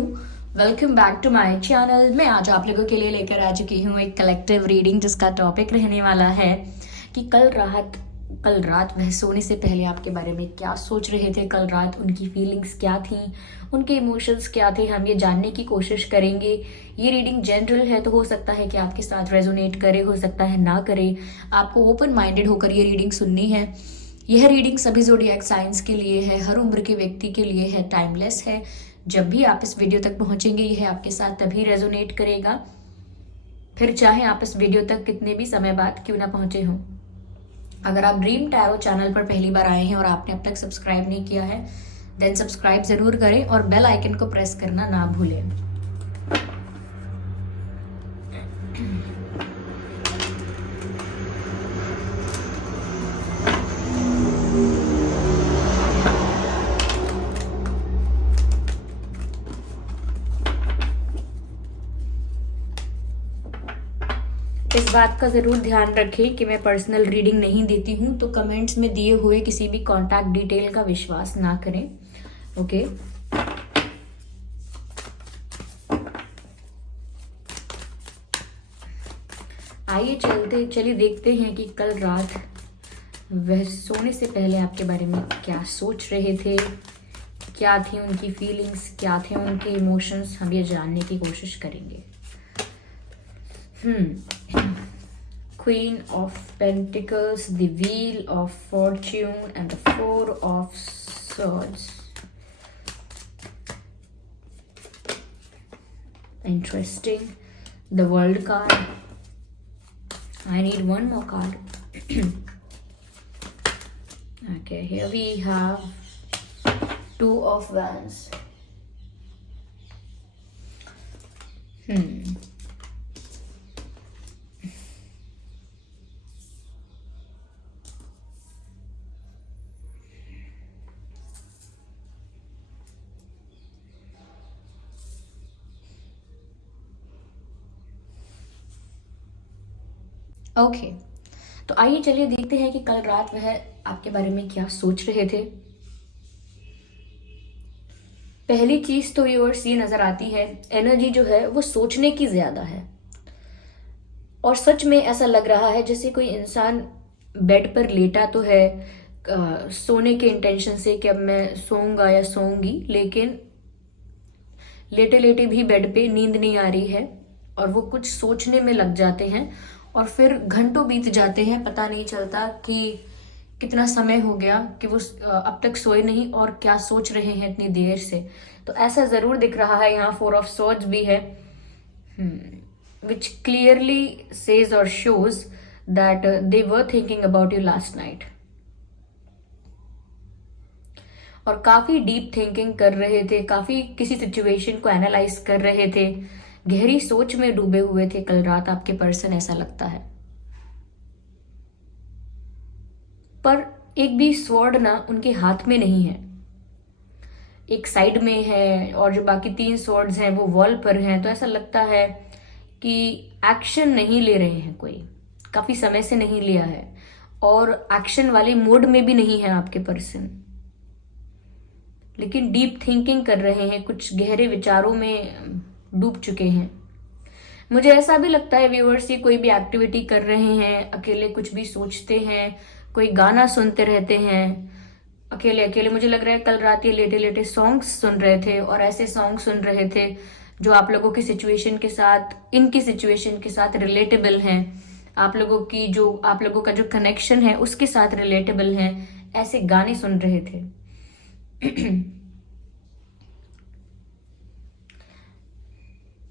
Welcome back to my channel. मैं आज आप लोगों के लिए लेकर आ चुकी हूँ एक कलेक्टिव रीडिंग जिसका टॉपिक रहने वाला है कि कल रात वह सोने से पहले आपके बारे में क्या सोच रहे थे। कल रात उनकी फीलिंग्स क्या थी, उनके इमोशंस क्या थे, हम ये जानने की कोशिश करेंगे। ये रीडिंग जनरल है तो हो सकता है कि आपके साथ रेजोनेट करे, हो सकता है ना करे। आपको ओपन माइंडेड होकर ये रीडिंग सुननी है। यह रीडिंग सभी ज़ोडिएक साइंस के लिए है, हर उम्र के व्यक्ति के लिए है, टाइमलेस है। जब भी आप इस वीडियो तक पहुंचेंगे यह आपके साथ तभी रेजोनेट करेगा, फिर चाहे आप इस वीडियो तक कितने भी समय बाद क्यों ना पहुंचे हों। अगर आप ड्रीम टैरो चैनल पर पहली बार आए हैं और आपने अब तक सब्सक्राइब नहीं किया है देन सब्सक्राइब ज़रूर करें और बेल आइकन को प्रेस करना ना भूलें। इस बात का ज़रूर ध्यान रखें कि मैं पर्सनल रीडिंग नहीं देती हूँ, तो कमेंट्स में दिए हुए किसी भी कॉन्टैक्ट डिटेल का विश्वास ना करें। ओके आइए चलिए देखते हैं कि कल रात वह सोने से पहले आपके बारे में क्या सोच रहे थे, क्या थी उनकी फीलिंग्स, क्या थे उनके इमोशंस। हम ये जानने की कोशिश करेंगे। Queen of Pentacles, the Wheel of Fortune and the Four of Swords. Interesting. The World card. I need one more card. Okay, here we have Two of Wands. Okay तो आइए चलिए देखते हैं कि कल रात वह आपके बारे में क्या सोच रहे थे। पहली चीज तो व्यूअर्स ये नजर आती है, एनर्जी जो है वो सोचने की ज्यादा है और सच में ऐसा लग रहा है जैसे कोई इंसान बेड पर लेटा तो है सोने के इंटेंशन से कि अब मैं सोऊंगा या सोऊंगी, लेकिन लेटे लेटे भी बेड पे नींद नहीं आ रही है और वो कुछ सोचने में लग जाते हैं और फिर घंटों बीत जाते हैं, पता नहीं चलता कि कितना समय हो गया कि वो अब तक सोए नहीं और क्या सोच रहे हैं इतनी देर से। तो ऐसा जरूर दिख रहा है। यहाँ फोर ऑफ स्वॉर्ड्स भी है विच क्लियरली सेज और shows that they were thinking about you last night और काफी डीप थिंकिंग कर रहे थे, काफी किसी सिचुएशन को एनालाइज कर रहे थे, गहरी सोच में डूबे हुए थे कल रात आपके पर्सन, ऐसा लगता है। पर एक भी स्वॉर्ड ना उनके हाथ में नहीं है, एक साइड में है और जो बाकी 3 स्वॉर्ड्स हैं वो वॉल पर हैं। तो ऐसा लगता है कि एक्शन नहीं ले रहे हैं, कोई काफी समय से नहीं लिया है और एक्शन वाले मोड में भी नहीं है आपके पर्सन, लेकिन डीप थिंकिंग कर रहे हैं, कुछ गहरे विचारों में डूब चुके हैं। मुझे ऐसा भी लगता है व्यूअर्स, ये कोई भी एक्टिविटी कर रहे हैं, अकेले कुछ भी सोचते हैं, कोई गाना सुनते रहते हैं अकेले अकेले। मुझे लग रहा है कल रात ये लेटे लेटे सॉन्ग्स सुन रहे थे और ऐसे सॉन्ग सुन रहे थे जो आप लोगों की सिचुएशन के साथ, इनकी सिचुएशन के साथ रिलेटेबल हैं, आप लोगों का जो कनेक्शन है उसके साथ रिलेटेबल हैं, ऐसे गाने सुन रहे थे।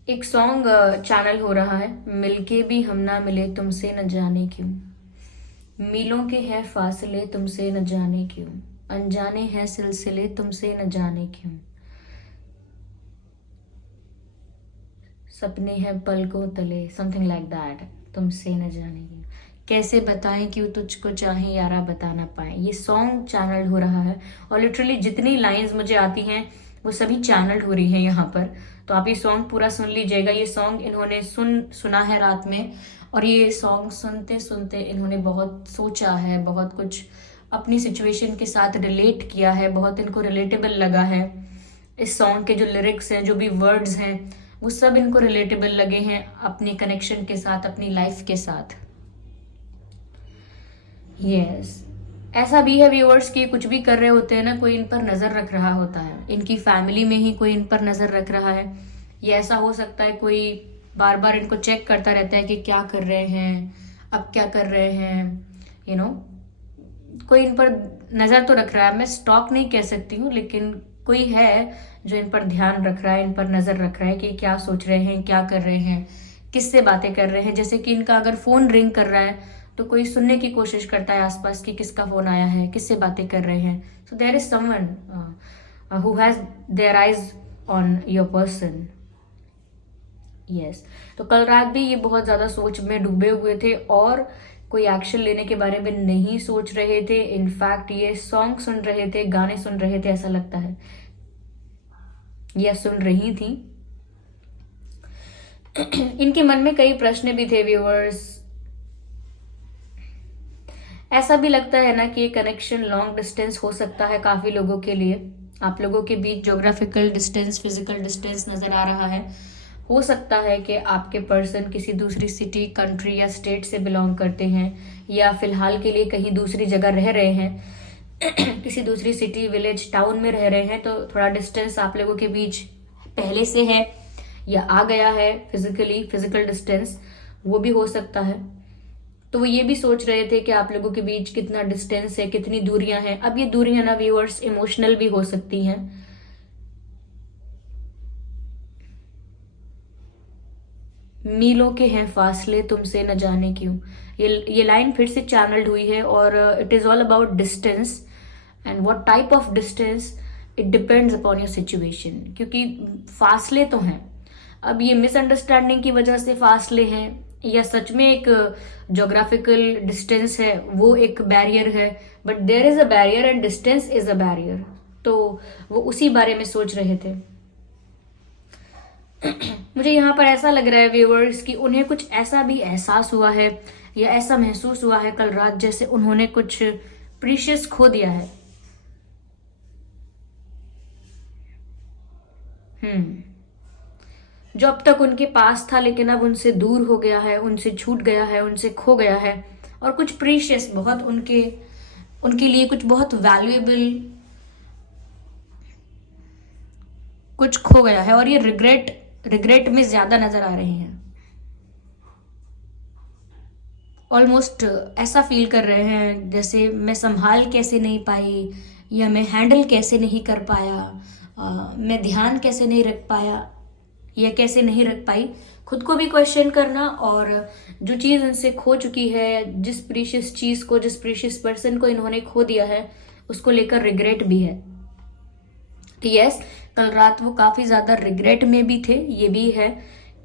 एक सॉन्ग चैनल हो रहा है, मिलके भी हम ना मिले तुमसे न जाने क्यों, मीलों के हैं फासले तुमसे न जाने क्यों, अनजाने हैं सिलसिले तुमसे न जाने क्यों, सपने हैं पलकों तले, समथिंग लाइक दैट, तुमसे न जाने क्यों, कैसे बताएं क्यों तुझको चाहे यारा बता ना पाए। ये सॉन्ग चैनल हो रहा है और लिटरली जितनी लाइंस मुझे आती हैं वो सभी चैनल हो रही हैं यहाँ पर। तो आप ये सॉन्ग पूरा सुन लीजिएगा। ये सॉन्ग इन्होंने सुना है रात में और ये सॉन्ग सुनते सुनते इन्होंने बहुत सोचा है, बहुत कुछ अपनी सिचुएशन के साथ रिलेट किया है, बहुत इनको रिलेटेबल लगा है। इस सॉन्ग के जो लिरिक्स हैं, जो भी वर्ड्स हैं, वो सब इनको रिलेटेबल लगे हैं अपनी कनेक्शन के साथ, अपनी लाइफ के साथ। यस, ऐसा भी है व्यूअर्स कि कुछ भी कर रहे होते हैं ना, कोई इन पर नजर रख रहा होता है, इनकी फैमिली में ही कोई इन पर नजर रख रहा है। ये ऐसा हो सकता है कोई बार बार इनको चेक करता रहता है कि क्या कर रहे हैं, अब क्या कर रहे हैं, कोई इन पर नजर तो रख रहा है। मैं स्टॉक नहीं कह सकती हूँ, लेकिन कोई है जो इन पर ध्यान रख रहा है, इन पर नजर रख रहा है कि क्या सोच रहे हैं, क्या कर रहे हैं, किससे बातें कर रहे हैं। जैसे कि इनका अगर फोन रिंग कर रहा है तो कोई सुनने की कोशिश करता है आसपास कि किसका फोन आया है, किससे बातें कर रहे हैं। So there is someone who has their eyes on your person. Yes, तो कल रात भी ये बहुत ज्यादा सोच में डूबे हुए थे और कोई एक्शन लेने के बारे में नहीं सोच रहे थे। इनफैक्ट ये सॉन्ग सुन रहे थे, गाने सुन रहे थे, ऐसा लगता है, या सुन रही थी। इनके मन में कई प्रश्न भी थे व्यूअर्स। ऐसा भी लगता है ना कि ये कनेक्शन लॉन्ग डिस्टेंस हो सकता है काफी लोगों के लिए। आप लोगों के बीच ज्योग्राफिकल डिस्टेंस, फिजिकल डिस्टेंस नजर आ रहा है। हो सकता है कि आपके पर्सन किसी दूसरी सिटी, कंट्री या स्टेट से बिलोंग करते हैं, या फिलहाल के लिए कहीं दूसरी जगह रह रहे हैं किसी दूसरी सिटी, विलेज, टाउन में रह रहे हैं। तो थोड़ा डिस्टेंस आप लोगों के बीच पहले से है या आ गया है, फिजिकल डिस्टेंस, वो भी हो सकता है। तो वो ये भी सोच रहे थे कि आप लोगों के बीच कितना डिस्टेंस है, कितनी दूरियां हैं। अब ये दूरियां ना व्यूअर्स इमोशनल भी हो सकती हैं। मीलों के हैं फासले तुमसे न जाने क्यों, ये लाइन फिर से चैनल्ड हुई है। और it is all about distance and what type of distance, it depends upon your situation. क्योंकि फासले तो हैं, अब ये मिसअंडरस्टैंडिंग की वजह से फासले हैं या सच में एक ज्योग्राफिकल डिस्टेंस है, वो एक बैरियर है। But there is a barrier and distance is a barrier. तो वो उसी बारे में सोच रहे थे। मुझे यहाँ पर ऐसा लग रहा है व्यूअर्स कि उन्हें कुछ ऐसा भी एहसास हुआ है या ऐसा महसूस हुआ है कल रात, जैसे उन्होंने कुछ प्रीशियस खो दिया है। जो अब तक उनके पास था लेकिन अब उनसे दूर हो गया है, उनसे छूट गया है, उनसे खो गया है। और कुछ प्रीशियस, बहुत उनके लिए कुछ बहुत वैल्यूएबल कुछ खो गया है। और ये रिग्रेट में ज्यादा नजर आ रहे हैं। ऑलमोस्ट ऐसा फील कर रहे हैं जैसे मैं संभाल कैसे नहीं पाई, या मैं हैंडल कैसे नहीं कर पाया, मैं ध्यान कैसे नहीं रख पाया या कैसे नहीं रख पाई। खुद को भी क्वेश्चन करना, और जो चीज उनसे खो चुकी है, जिस प्रीशियस चीज को, जिस प्रीशियस पर्सन को इन्होंने खो दिया है, उसको लेकर रिग्रेट भी है। तो यस, कल रात वो काफी ज्यादा रिग्रेट में भी थे। ये भी है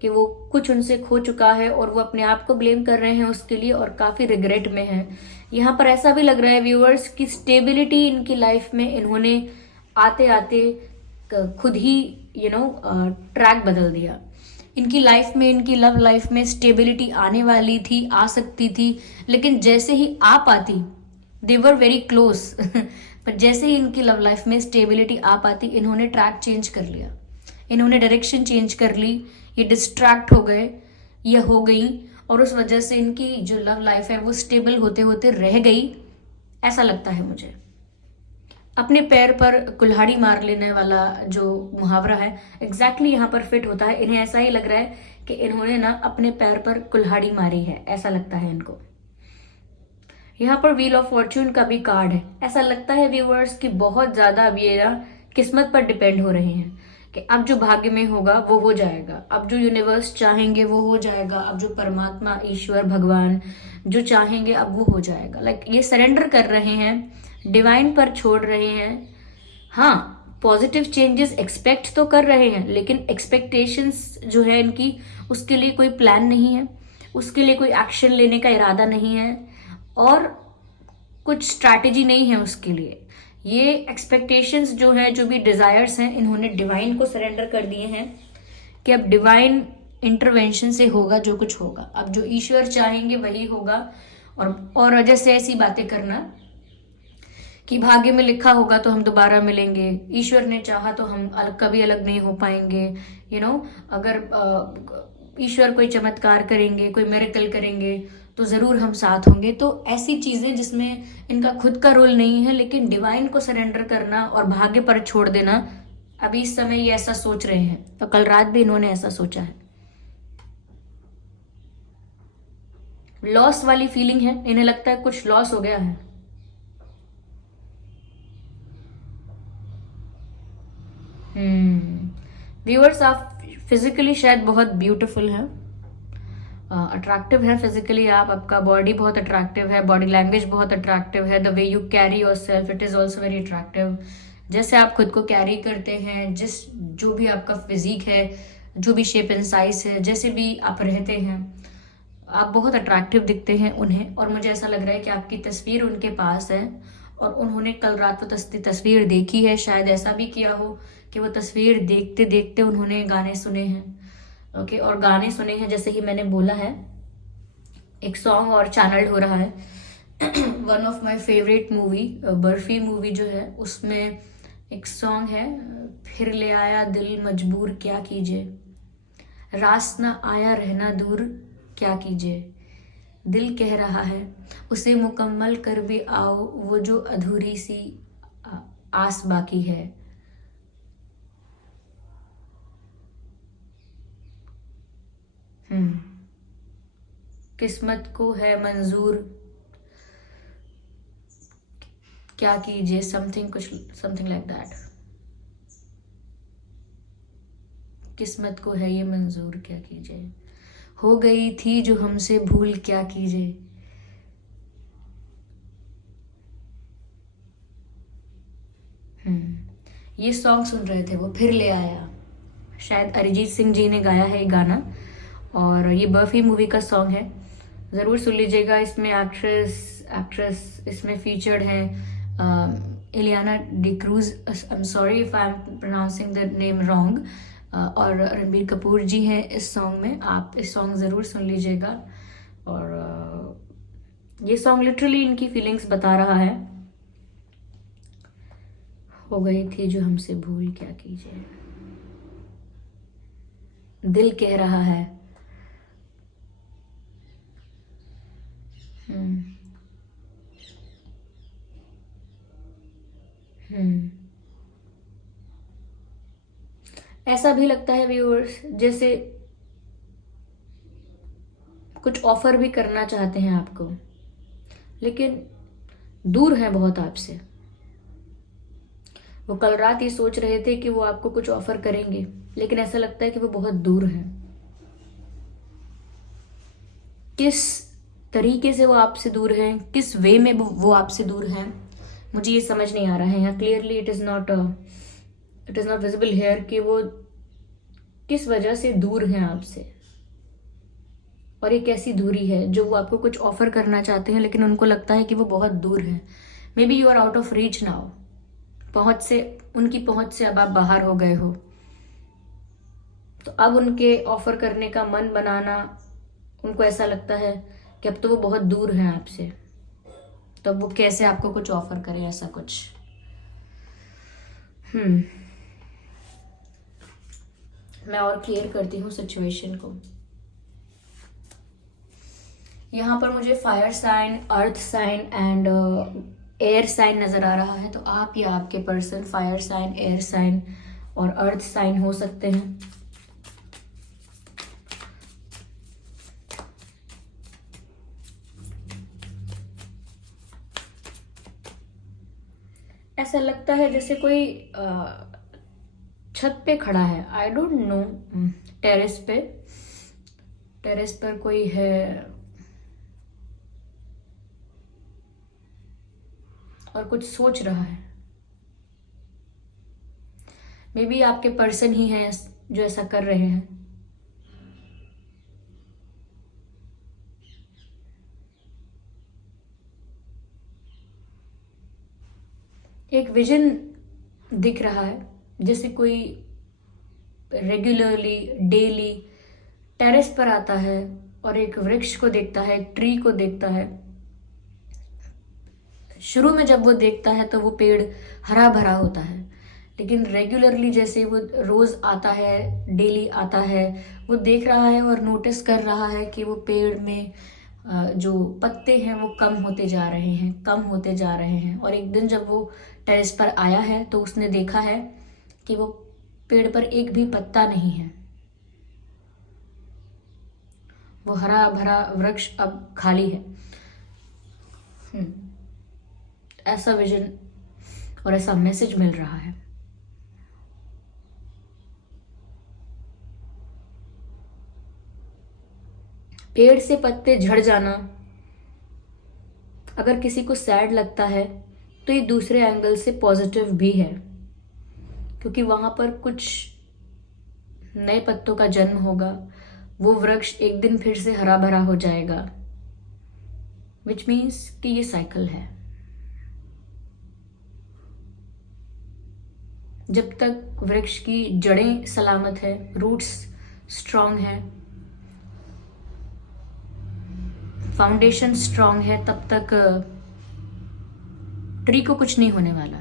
कि वो कुछ उनसे खो चुका है और वो अपने आप को ब्लेम कर रहे हैं उसके लिए, और काफी रिग्रेट में है। यहाँ पर ऐसा भी लग रहा है व्यूअर्स कि स्टेबिलिटी इनकी लाइफ में इन्होंने आते आते खुद ही ट्रैक बदल दिया। इनकी लाइफ में, इनकी लव लाइफ में स्टेबिलिटी आने वाली थी, आ सकती थी, लेकिन जैसे ही आ पाती, दे वर वेरी क्लोज पर जैसे ही इनकी लव लाइफ में स्टेबिलिटी आ पाती, इन्होंने ट्रैक चेंज कर लिया, इन्होंने डायरेक्शन चेंज कर ली, ये डिस्ट्रैक्ट हो गए या हो गई, और उस वजह से इनकी जो लव लाइफ है वो स्टेबल होते होते रह गई, ऐसा लगता है मुझे। अपने पैर पर कुल्हाड़ी मार लेने वाला जो मुहावरा है, एग्जैक्टली यहाँ पर फिट होता है। इन्हें ऐसा ही लग रहा है कि इन्होंने ना अपने पैर पर कुल्हाड़ी मारी है, ऐसा लगता है इनको। यहाँ पर व्हील ऑफ फॉर्च्यून का भी कार्ड है। ऐसा लगता है व्यूअर्स कि बहुत ज्यादा अब ये ना किस्मत पर डिपेंड हो रहे हैं कि अब जो भाग्य में होगा वो हो जाएगा, अब जो यूनिवर्स चाहेंगे वो हो जाएगा, अब जो परमात्मा, ईश्वर, भगवान जो चाहेंगे अब वो हो जाएगा। लाइक ये सरेंडर कर रहे हैं, डिवाइन पर छोड़ रहे हैं। हाँ, पॉजिटिव चेंजेस एक्सपेक्ट तो कर रहे हैं, लेकिन एक्सपेक्टेशंस जो है इनकी, उसके लिए कोई प्लान नहीं है, उसके लिए कोई एक्शन लेने का इरादा नहीं है, और कुछ स्ट्रैटेजी नहीं है उसके लिए। ये एक्सपेक्टेशंस जो है, जो भी डिजायर्स हैं, इन्होंने डिवाइन को सरेंडर कर दिए हैं कि अब डिवाइन इंटरवेंशन से होगा जो कुछ होगा, अब जो ईश्वर चाहेंगे वही होगा। और जैसे ऐसी बातें करना कि भाग्य में लिखा होगा तो हम दोबारा मिलेंगे, ईश्वर ने चाहा तो हम कभी अलग नहीं हो पाएंगे। अगर ईश्वर कोई चमत्कार करेंगे, कोई मिरेकल करेंगे तो ज़रूर हम साथ होंगे। तो ऐसी चीज़ें जिसमें इनका खुद का रोल नहीं है, लेकिन डिवाइन को सरेंडर करना और भाग्य पर छोड़ देना, अभी इस समय ये ऐसा सोच रहे हैं। तो कल रात भी इन्होंने ऐसा सोचा है। लॉस वाली फीलिंग है, इन्हें लगता है कुछ लॉस हो गया है। व्यूअर्स, आप फिजिकली शायद बहुत ब्यूटीफुल हैं, अट्रैक्टिव है फिजिकली आप, आपका बॉडी बहुत अट्रैक्टिव है, बॉडी लैंग्वेज बहुत अट्रैक्टिव है, the way you carry your self it is also very attractive. जैसे आप खुद को कैरी करते हैं, जो भी आपका फिजिक है, जो भी शेप एंड साइज है, जैसे भी आप रहते हैं, आप बहुत अट्रैक्टिव दिखते हैं उन्हें। और मुझे ऐसा लग रहा है कि आपकी तस्वीर उनके पास है और उन्होंने कल रात वो तस्वीर देखी है। शायद ऐसा भी किया हो कि वो तस्वीर देखते देखते उन्होंने गाने सुने हैं। ओके, और गाने सुने हैं जैसे ही मैंने बोला है, एक सॉन्ग और चैनल्ड हो रहा है। One of my favourite movie, barfi movie जो है, उसमें एक सॉन्ग है, फिर ले आया दिल मजबूर क्या कीजिए, रास ना आया रहना दूर क्या कीजिए, दिल कह रहा है उसे मुकम्मल कर भी आओ, वो जो अधूरी सी आस बाकी है। किस्मत को है मंजूर क्या कीजिए, समथिंग लाइक दैट। किस्मत को है ये मंजूर क्या कीजिए, हो गई थी जो हमसे भूल क्या कीजिए। ये सॉन्ग सुन रहे थे वो, फिर ले आया, शायद अरिजीत सिंह जी ने गाया है ये गाना, और ये बर्फी मूवी का सॉन्ग है, ज़रूर सुन लीजिएगा। इसमें एक्ट्रेस इसमें फीचर्ड हैं Ileana D'Cruz, I am sorry if I am pronouncing the name wrong, और रणबीर कपूर जी हैं इस सॉन्ग में। आप इस सॉन्ग ज़रूर सुन लीजिएगा। और ये सॉन्ग लिटरली इनकी फीलिंग्स बता रहा है। हो गई थी जो हमसे भूल क्या कीजिए, दिल कह रहा है। ऐसा भी लगता है व्यूअर्स जैसे कुछ ऑफर भी करना चाहते हैं आपको, लेकिन दूर है बहुत आपसे। वो कल रात ये सोच रहे थे कि वो आपको कुछ ऑफर करेंगे, लेकिन ऐसा लगता है कि वो बहुत दूर हैं। किस तरीके से वो आपसे दूर हैं, किस वे में वो आपसे दूर हैं, मुझे ये समझ नहीं आ रहा है। यहाँ clearly it is not visible here कि वो किस वजह से दूर हैं आपसे, और ये कैसी दूरी है जो वो आपको कुछ ऑफर करना चाहते हैं, लेकिन उनको लगता है कि वो बहुत दूर हैं। Maybe you are out of reach now, उनकी पहुंच से अब आप बाहर हो गए हो। तो अब उनके ऑफर करने का मन बनाना, उनको ऐसा लगता है कि अब तो वो बहुत दूर हैं आपसे, तो अब वो कैसे आपको कुछ ऑफर करे, ऐसा कुछ। मैं और क्लियर करती हूँ सिचुएशन को। यहाँ पर मुझे fire sign, earth sign and air sign नजर आ रहा है। तो आप या आपके person fire sign, air sign और अर्थ साइन हो सकते हैं। ऐसा लगता है जैसे कोई छत पे खड़ा है, आई डोंट नो, टेरेस पर कोई है और कुछ सोच रहा है। मे बी आपके पर्सन ही हैं जो ऐसा कर रहे हैं। एक विजन दिख रहा है, जैसे कोई रेगुलरली डेली टेरेस पर आता है और एक वृक्ष को देखता है, एक ट्री को देखता है, शुरू में जब वो देखता है तो वो पेड़ हरा भरा होता है, लेकिन रेगुलरली जैसे वो रोज आता है, डेली आता है, वो देख रहा है और नोटिस कर रहा है कि वो पेड़ में जो पत्ते हैं वो कम होते जा रहे हैं, कम होते जा रहे हैं। और एक दिन जब वो टेरेस पर आया है तो उसने देखा है कि वो पेड़ पर एक भी पत्ता नहीं है। वो हरा भरा वृक्ष अब खाली है। ऐसा विजन और ऐसा मैसेज मिल रहा है। पेड़ से पत्ते झड़ जाना, अगर किसी को सैड लगता है तो ये दूसरे एंगल से पॉजिटिव भी है, क्योंकि वहां पर कुछ नए पत्तों का जन्म होगा। वो वृक्ष एक दिन फिर से हरा भरा हो जाएगा, विच मीन्स कि ये साइकिल है। जब तक वृक्ष की जड़ें सलामत है, रूट्स स्ट्रांग है, फाउंडेशन स्ट्रांग है, तब तक ट्री को कुछ नहीं होने वाला,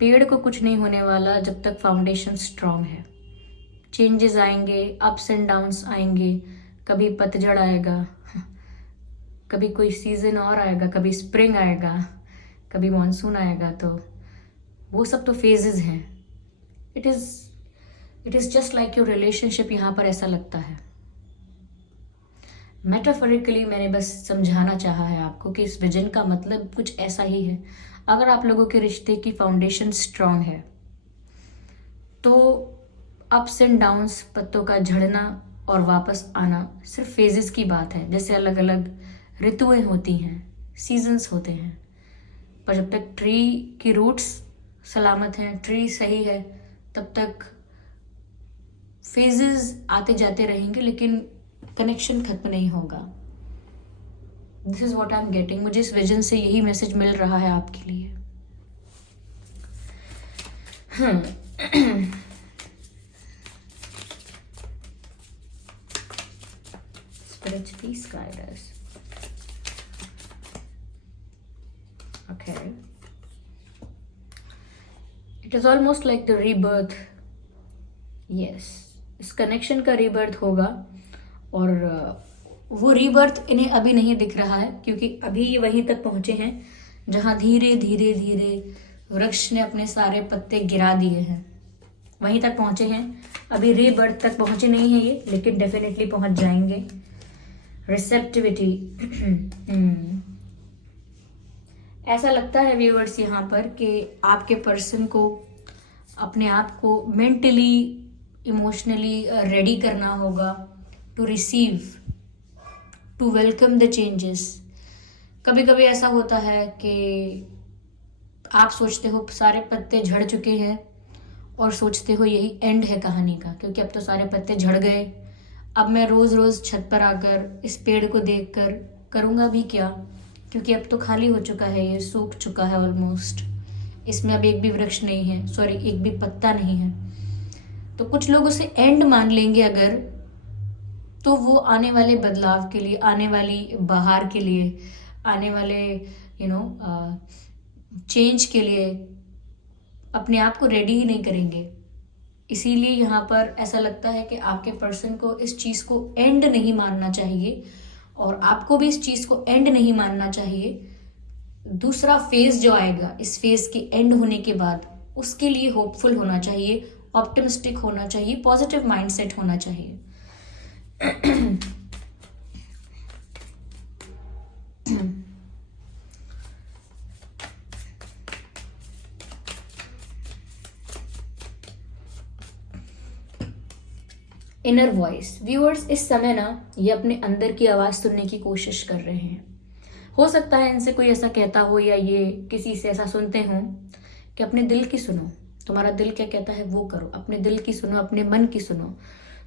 पेड़ को कुछ नहीं होने वाला जब तक फाउंडेशन स्ट्रांग है। चेंजेस आएंगे, अप्स एंड डाउन्स आएंगे, कभी पतझड़ आएगा, कभी कोई सीजन और आएगा, कभी स्प्रिंग आएगा, कभी मॉनसून आएगा, तो वो सब तो फेजेस हैं। It is just like your relationship. यहाँ पर ऐसा लगता है, मेटाफोरिकली मैंने बस समझाना चाहा है आपको कि इस विजन का मतलब कुछ ऐसा ही है। अगर आप लोगों के रिश्ते की फाउंडेशन स्ट्रांग है तो अप्स एंड डाउन्स, पत्तों का झड़ना और वापस आना सिर्फ फेजेस की बात है। जैसे अलग अलग ऋतुएं होती हैं, सीजन्स होते हैं, पर जब तक ट्री की रूट्स सलामत हैं, ट्री सही है, तब तक फेजेस आते जाते रहेंगे, लेकिन कनेक्शन खत्म नहीं होगा। This is what I am getting. मुझे इस विजन से यही मैसेज मिल रहा है आपके लिए। Spirits, please guide us. Okay. It is almost like the rebirth. Yes. इस कनेक्शन का रीबर्थ होगा, और वो रीबर्थ इन्हें अभी नहीं दिख रहा है, क्योंकि अभी ये वहीं तक पहुंचे हैं जहां धीरे धीरे धीरे वृक्ष ने अपने सारे पत्ते गिरा दिए हैं। वहीं तक पहुंचे हैं, अभी रीबर्थ तक पहुंचे नहीं हैं ये, लेकिन डेफिनेटली पहुंच जाएंगे। रिसेप्टिविटी ऐसा लगता है व्यूअर्स यहाँ पर कि आपके पर्सन को अपने आप को मेंटली, इमोशनली रेडी करना होगा to receive, to welcome the changes. कभी कभी ऐसा होता है कि आप सोचते हो सारे पत्ते झड़ चुके हैं और सोचते हो यही एंड है कहानी का, क्योंकि अब तो सारे पत्ते झड़ गए, अब मैं रोज रोज छत पर आकर इस पेड़ को देखकर करूँगा भी क्या, क्योंकि अब तो खाली हो चुका है, ये सूख चुका है ऑलमोस्ट, इसमें अब एक भी वृक्ष नहीं है, सॉरी एक भी पत्ता नहीं है। तो कुछ लोग उसे एंड मान लेंगे अगर, तो वो आने वाले बदलाव के लिए, आने वाली बहार के लिए, आने वाले चेंज के लिए अपने आप को रेडी ही नहीं करेंगे। इसीलिए यहाँ पर ऐसा लगता है कि आपके पर्सन को इस चीज़ को एंड नहीं मानना चाहिए, और आपको भी इस चीज़ को एंड नहीं मानना चाहिए। दूसरा फेज जो आएगा इस फेज के एंड होने के बाद, उसके लिए होपफुल होना चाहिए, ऑप्टिमिस्टिक होना चाहिए, पॉजिटिव माइंडसेट होना चाहिए। इनर वॉइस व्यूअर्स, इस समय ना ये अपने अंदर की आवाज सुनने की कोशिश कर रहे हैं। हो सकता है इनसे कोई ऐसा कहता हो, या ये किसी से ऐसा सुनते हो कि अपने दिल की सुनो, तुम्हारा दिल क्या कहता है वो करो, अपने दिल की सुनो, अपने मन की सुनो।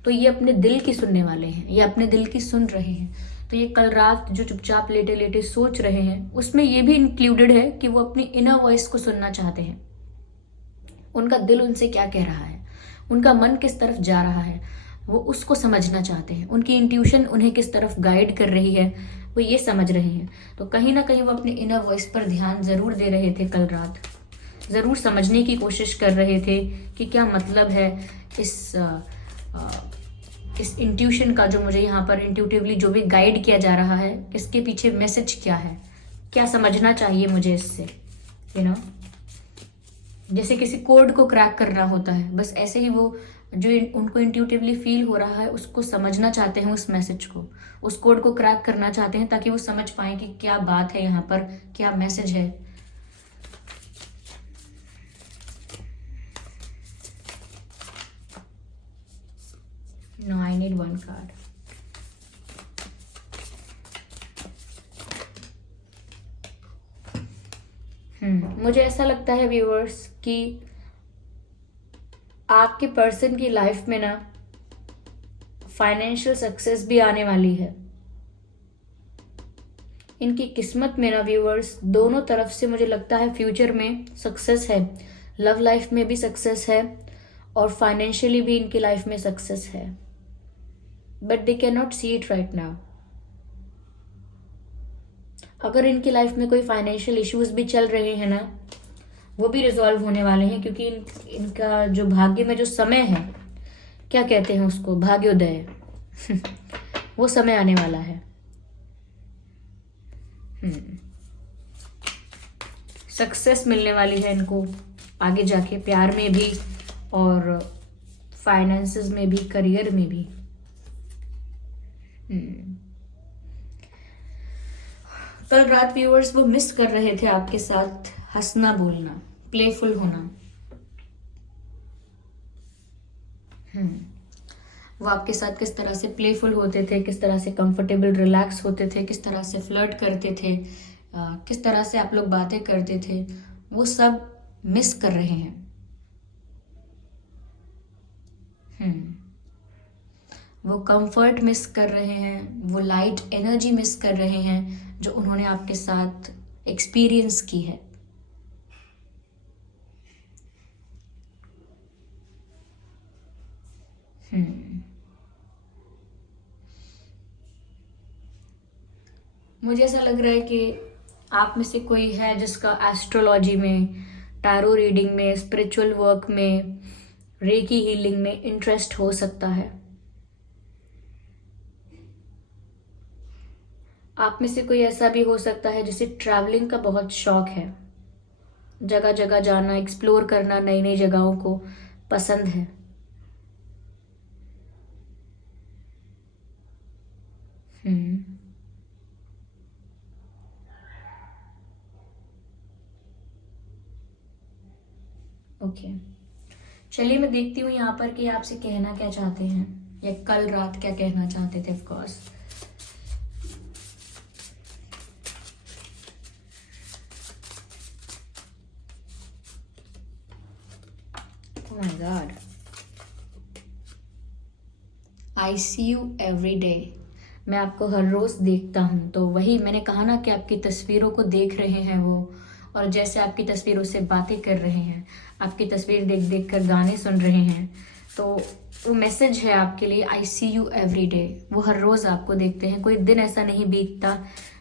तो ये अपने दिल की सुनने वाले हैं, ये अपने दिल की सुन रहे हैं। तो ये कल रात जो चुपचाप लेटे लेटे सोच रहे हैं, उसमें ये भी इंक्लूडेड है कि वो अपनी इनर वॉइस को सुनना चाहते हैं। उनका दिल उनसे क्या कह रहा है, उनका मन किस तरफ जा रहा है। वो उसको समझना चाहते हैं, उनकी इंट्यूशन उन्हें किस तरफ गाइड कर रही है वो ये समझ रहे हैं। तो कहीं ना कहीं वो अपने इनर वॉइस पर ध्यान जरूर दे रहे थे कल रात, जरूर समझने की कोशिश कर रहे थे कि क्या मतलब है इस इंट्यूशन का, जो मुझे यहाँ पर इंट्यूटिवली जो भी गाइड किया जा रहा है, इसके पीछे मैसेज क्या है, क्या समझना चाहिए मुझे इससे, जैसे किसी कोड को क्रैक करना होता है, बस ऐसे ही वो जो उनको इंट्यूटिवली फील हो रहा है उसको समझना चाहते हैं, उस मैसेज को, उस कोड को क्रैक करना चाहते हैं ताकि वो समझ पाए कि क्या बात है यहाँ पर, क्या मैसेज है। No, I need one card. मुझे ऐसा लगता है व्यूअर्स कि आपके पर्सन की लाइफ में ना फाइनेंशियल सक्सेस भी आने वाली है। इनकी किस्मत में ना व्यूअर्स दोनों तरफ से मुझे लगता है फ्यूचर में सक्सेस है, लव लाइफ में भी सक्सेस है और फाइनेंशियली भी इनकी लाइफ में सक्सेस है, but they can not see it right now. अगर इनकी लाइफ में कोई फाइनेंशियल इश्यूज भी चल रहे हैं ना, वो भी रिजॉल्व होने वाले हैं, क्योंकि इनका जो भाग्य में जो समय है, क्या कहते हैं उसको, भाग्योदय वो समय आने वाला है। सक्सेस मिलने वाली है इनको आगे जाके, प्यार में भी और फाइनेंसेस में भी, करियर में भी। कल रात व्यूअर्स वो मिस कर रहे थे आपके साथ हंसना बोलना, प्लेफुल होना। वो आपके साथ किस तरह से प्लेफुल होते थे, किस तरह से कंफर्टेबल रिलैक्स होते थे, किस तरह से फ्लर्ट करते थे, किस तरह से आप लोग बातें करते थे, वो सब मिस कर रहे हैं। वो कंफर्ट मिस कर रहे हैं, वो लाइट एनर्जी मिस कर रहे हैं जो उन्होंने आपके साथ एक्सपीरियंस की है। मुझे ऐसा लग रहा है कि आप में से कोई है जिसका एस्ट्रोलॉजी में, टैरो रीडिंग में, स्पिरिचुअल वर्क में, रेकी हीलिंग में इंटरेस्ट हो सकता है। आप में से कोई ऐसा भी हो सकता है जिसे ट्रैवलिंग का बहुत शौक है, जगह जगह जाना, एक्सप्लोर करना, नई नई जगहों को पसंद है। ओके, चलिए मैं देखती हूँ यहाँ पर कि आपसे कहना क्या चाहते हैं, या कल रात क्या कहना चाहते थे। Of course Oh my God. I see you every day. मैं आपको हर रोज देखता हूँ। तो वही मैंने कहा ना कि आपकी तस्वीरों को देख रहे हैं वो, और जैसे आपकी तस्वीरों से बातें कर रहे हैं, आपकी तस्वीर देख देख कर गाने सुन रहे हैं, तो वो मैसेज है आपके लिए, आई सी यू एवरी डे। वो हर रोज आपको देखते हैं, कोई दिन ऐसा नहीं बीतता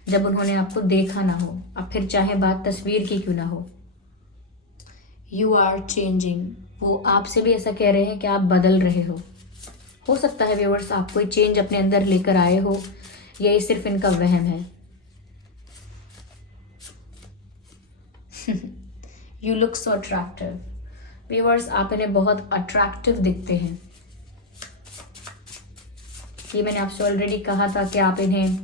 जब उन्होंने आपको देखा ना हो, अब फिर चाहे बात तस्वीर की क्यों ना हो। यू आर चेंजिंग, वो आपसे भी ऐसा कह रहे हैं कि आप बदल रहे हो सकता है व्यूअर्स आप कोई चेंज अपने अंदर लेकर आए हो, या ये सिर्फ इनका वहम है। You look so attractive viewers, आप इन्हें बहुत अट्रैक्टिव दिखते हैं। ये मैंने आपसे ऑलरेडी कहा था कि आप इन्हें,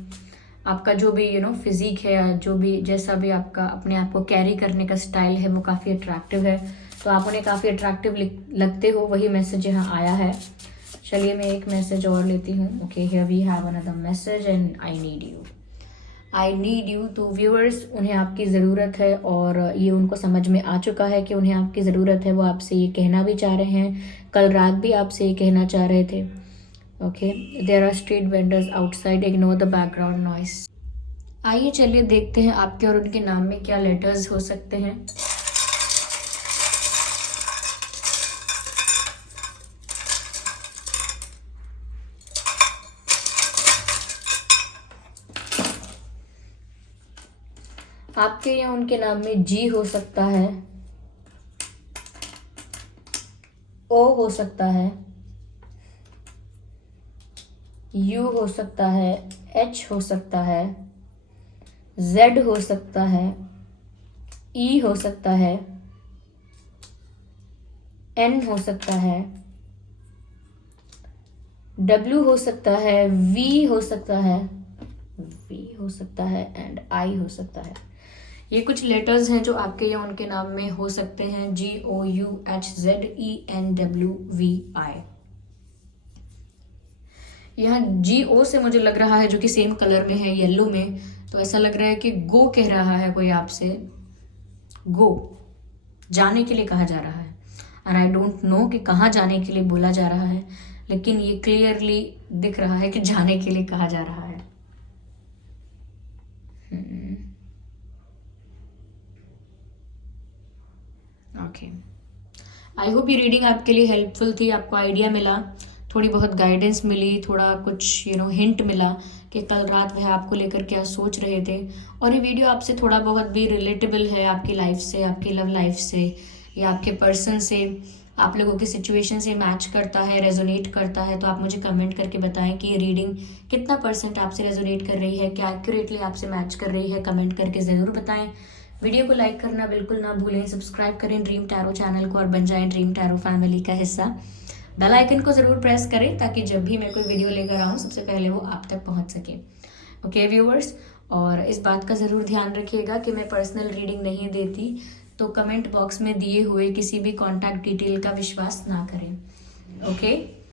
आपका जो भी फिजिक है, जो भी जैसा भी आपका अपने आप को कैरी करने का स्टाइल है, वो काफ़ी अट्रैक्टिव है, तो आप उन्हें काफ़ी अट्रैक्टिव लगते हो। वही मैसेज यहाँ आया है। चलिए मैं एक मैसेज और लेती हूँ। Okay, here we have another message and I need you. तो व्यूअर्स, उन्हें आपकी ज़रूरत है और ये उनको समझ में आ चुका है कि उन्हें आपकी ज़रूरत है। वो आपसे ये कहना भी चाह रहे हैं, कल रात भी आपसे ये कहना चाह रहे थे। Okay, there are street vendors outside, ignore the background noise. आइए चलिए देखते हैं आपके और उनके नाम में क्या लेटर्स हो सकते हैं। आपके या उनके नाम में जी हो सकता है, ओ हो सकता है, यू हो सकता है, एच हो सकता है, जेड हो सकता है, ई हो सकता है, एन हो सकता है, डब्ल्यू हो सकता है, वी हो सकता है, एंड आई हो सकता है। ये कुछ लेटर्स हैं जो आपके या उनके नाम में हो सकते हैं, GOUHZENWVI। यहाँ GO से मुझे लग रहा है, जो कि सेम कलर में है, येलो में, तो ऐसा लग रहा है कि गो कह रहा है कोई आपसे, गो जाने के लिए कहा जा रहा है। और आई डोंट नो कि कहाँ जाने के लिए बोला जा रहा है, लेकिन ये क्लियरली दिख रहा है कि जाने के लिए कहा जा रहा है। ओके, आई होप ये रीडिंग आपके लिए हेल्पफुल थी, आपको आइडिया मिला, थोड़ी बहुत गाइडेंस मिली, थोड़ा कुछ हिंट मिला कि कल रात वह आपको लेकर क्या सोच रहे थे। और ये वीडियो आपसे थोड़ा बहुत भी रिलेटेबल है, आपकी लाइफ से, आपकी लव लाइफ से, या आपके पर्सन से, आप लोगों की सिचुएशन से मैच करता है, रेजोनेट करता है, तो आप मुझे कमेंट करके बताएं कि ये रीडिंग कितना % आपसे रेजोनेट कर रही है, क्या एक्यूरेटली आपसे मैच कर रही है। कमेंट करके ज़रूर बताएं। वीडियो को लाइक करना बिल्कुल ना भूलें, सब्सक्राइब करें ड्रीम टैरो चैनल को और बन जाएं ड्रीम टैरो फैमिली का हिस्सा। बेल आइकन को ज़रूर प्रेस करें ताकि जब भी मैं कोई वीडियो लेकर आऊँ सबसे पहले वो आप तक पहुँच सके। ओके व्यूअर्स, और इस बात का ज़रूर ध्यान रखिएगा कि मैं पर्सनल रीडिंग नहीं देती, तो कमेंट बॉक्स में दिए हुए किसी भी कॉन्टैक्ट डिटेल का विश्वास ना करें। ओके।